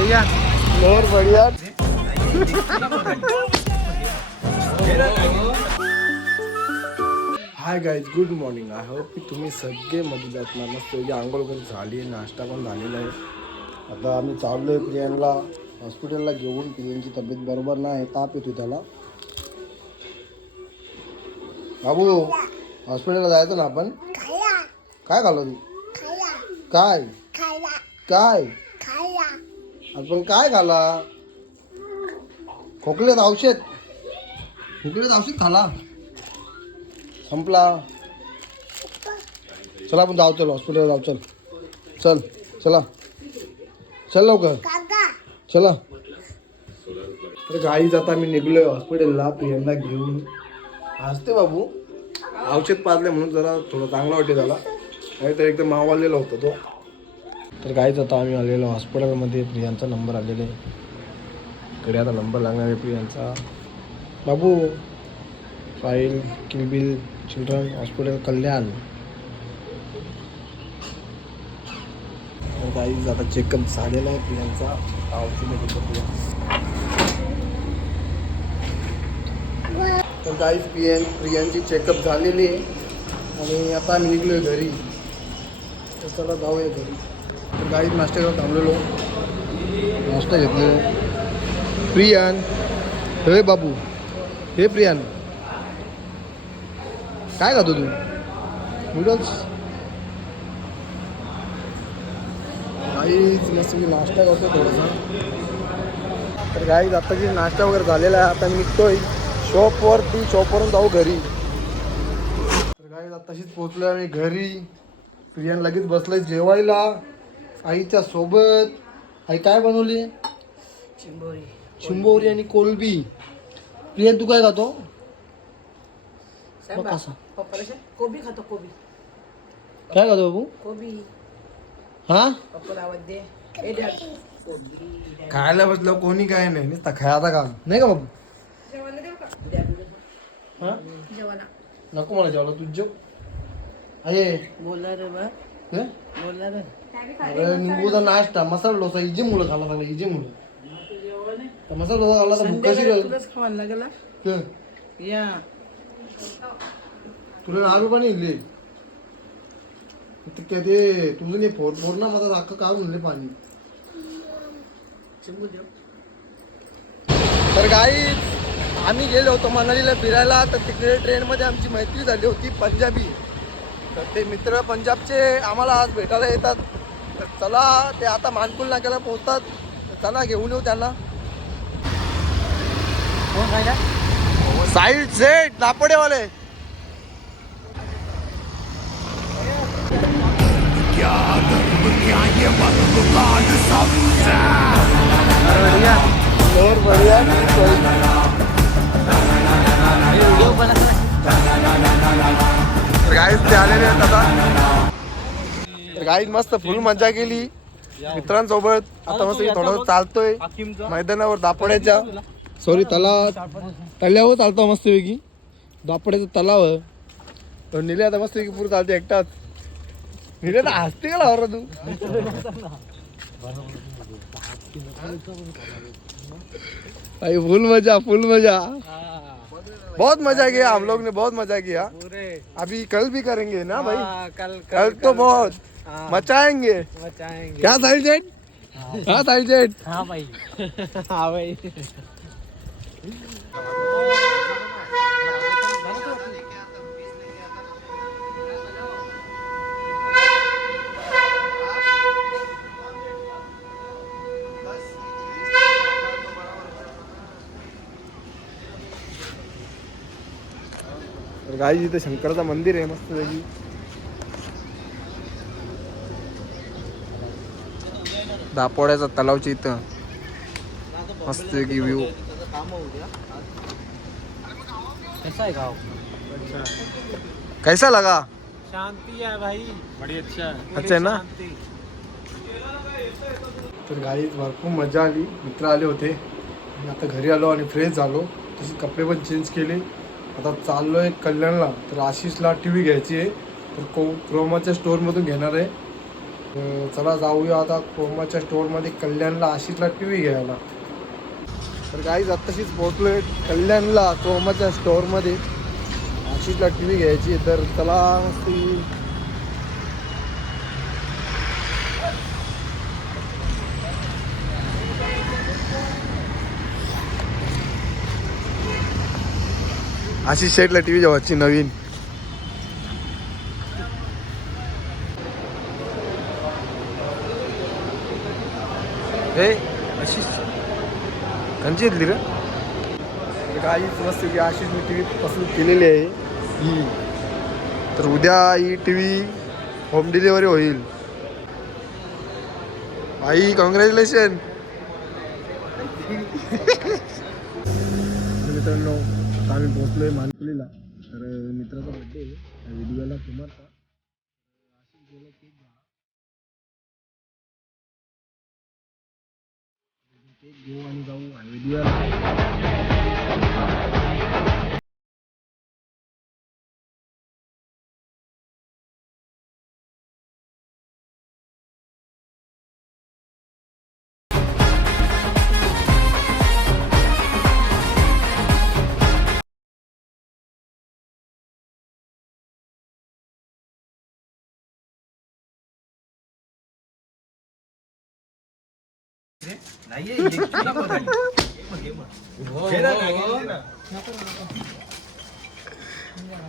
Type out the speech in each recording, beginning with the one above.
बढ़िया और बढ़िया. Hi guys, good morning. I hope की तुम्ही सगळे मजेत असणार. मस्त आंघोळ वगैरे झाली आहे, नाश्ता पण झालेला आहे. आता आम्ही चाललो आहे प्रियांला हॉस्पिटलला घेऊन. प्रियांची तब्येत बरोबर नाही, ताप येतो त्याला. बाबू हॉस्पिटलला जायचं ना आपण. काय खाल्लं तू? काय काय आपण काय खाला? खोकल्यात औषध खाला, संपला. चला आपण जाऊ, चल हॉस्पिटलला जाऊ. चल चल चला चल लवकर चला. तर गाईच आता मी निघलोय हॉस्पिटलला प्रियांना घेऊन. हसते बाबू, औषध पाजले म्हणून जरा थोडं चांगलं वाटते त्याला, नाही तर एकदम मावालेला होता तो. तर गाईच आता आम्ही आलेलो हॉस्पिटलमध्ये. प्रियांचा नंबर आलेला आहे इकडे. आता नंबर लागणार आहे प्रियांचा. बाबू फाईल किलबिल चिल्ड्रन हॉस्पिटल कल्याण. तर गाईज आता चेकअप झालेला आहे प्रियांचा. तर गाईज प्रियांची चेकअप झालेली आहे आणि आता आम्ही निघलोय घरी. तर चला जाऊया घरी. तर गाईज नाश्त्यावर थांबलेलो, नाश्ता घेतलेलो. प्रियान, हे बाबू, हे प्रियान, काय खातो तू? नूडल्स. गाईज मस्त मी नाश्ता करतो थोडासा. तर गाईज आता की नाश्ता वगैरे झालेला आहे. आता मी निघतोय शॉपवरून जाऊ घरी. तर गाईज आताशीच पोहोचलो आम्ही घरी. प्रियान लगेच बसलंय जेवायला आईच्या सोबत. आई काय बनवली? चिंबोरी आणि कोलबी. प्रियान तू काय खातो? कसा कोबी खातो. कोबी काय खातो बाबू? कोबी हा दे. खायला बसलो कोणी काय नाही, नुसता खायचा काम नाही का बाबू? हा नको मला जेवायला, तू जेव. अरे बोला रे बा, हे? बोला रे. अरे निंबूचा नाश्ता, मसाला डोसा इजे मुलं खाला लागला, इजे मुलं. तर मसाला डोसा खाल्ला तर भूक कशी राहील? तुलाच खावायला लागला हं. या. तुला नारू पण इले ते तुझं नाही फोर ना माझा अख्खं काम म्हणले पाणी. चिंबू देव. तर गाईज आम्ही गेलो होतो मनालीला फिरायला. तर तिकडे ट्रेनमध्ये आमची मैत्री झाली होती पंजाबी. तर ते मित्र पंजाबचे आम्हाला आज भेटायला येतात. तर चला, ते आता मानकुल नाक्याला पोहोचतात. तर चला घेऊन येऊ त्यांना. साईड सेट दापोडेवाले. और बढ़िया. तर गाईज ते आलेले आहेत आता. तर गाईज मस्त फुल मजा केली मित्रांसोबत. आता मस्त थोडं चालतोय मैदानावर दापोड्याच्या, सॉरी तल्यावर चालतो मस्त पैकी. दापोड्याचं तलाव तर निले आता मस्त पैकी पुढे चालते एकटाच. निले तर हसते का लावर तू? भाई फुल मजा बहुत मजा किया हम लोग ने, बहुत मजा किया. अभी कल भी करेंगे ना भाई. कल तो बहुत मचाएंगे. क्या साइड जेट? हाँ साइड जेट. हाँ भाई. हाँ भाई. तर गाईज इथे शंकराचं मंदिर आहे मस्त पैकी. दापोड्याचा तलावच्या इथं मस्त पैकी व्ह्यू. कैसा है गाँव? कैसा लगा? शांति है भाई, बड़ी अच्छा है. अच्छा आहे ना. तर गाईज भरपूर मजा आली. मित्र आले होते. आता घरी आलो आणि फ्रेश झालो. तसे कपडे पण चेंज केले. आता चाललोय कल्याणला. तर आशिषला टी व्ही घ्यायची आहे. तर क्रोमाच्या स्टोअरमधून घेणार आहे. चला जाऊया आता क्रोमाच्या स्टोअरमध्ये कल्याणला आशिषला टी व्ही घ्यायला. तर काहीच आत्ताशीच पोहोचलोय कल्याणला क्रोमाच्या स्टोअरमध्ये आशिषला टी व्ही घ्यायची. तर चला मस्ती. आशिष शेटला टी व्ही जेवायची नवीन. हे आशिष कंची घेतली रे. काहीच मस्त की आशिषने टी व्ही पसंत केलेली आहे ही. तर उद्या ही टी व्ही होम डिलिव्हरी होईल. आई कॉंग्रॅच्युलेशन. मित्रांनो आता आम्ही पोहोचलोय मानकुलीला. तर मित्राचा बड्डे आहे व्हिडिओला कुमारचा. केक घेऊ आणि जाऊ आणि व्हिडिओला.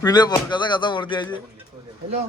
पिले कसा कसा वरती यायचे. हॅलो